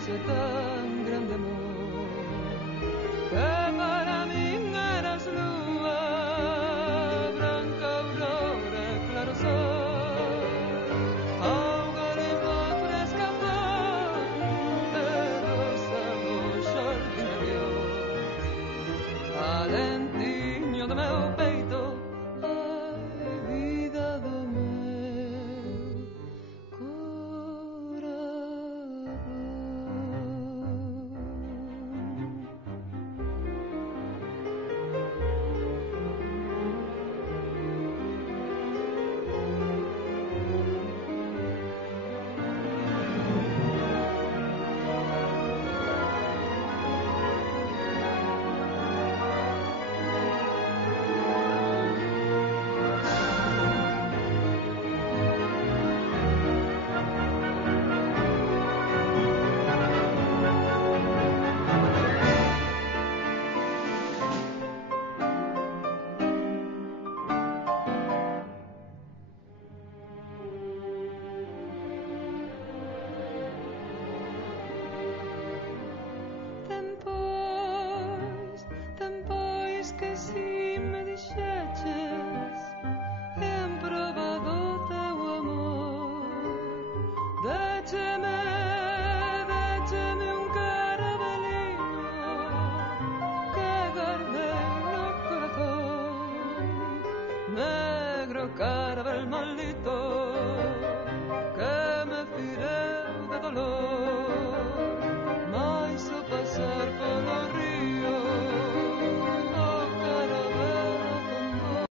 ese tan grande amor, que para mí eras lua, branca aurora, claro sol, augarema fresca fonte dos aguas ordinarios, alentiño do meu peito, ai, vida do meu Tempois que si me dixeches en probado teu amor, décheme un caravelinho que guardei no corazón, negro caravel mal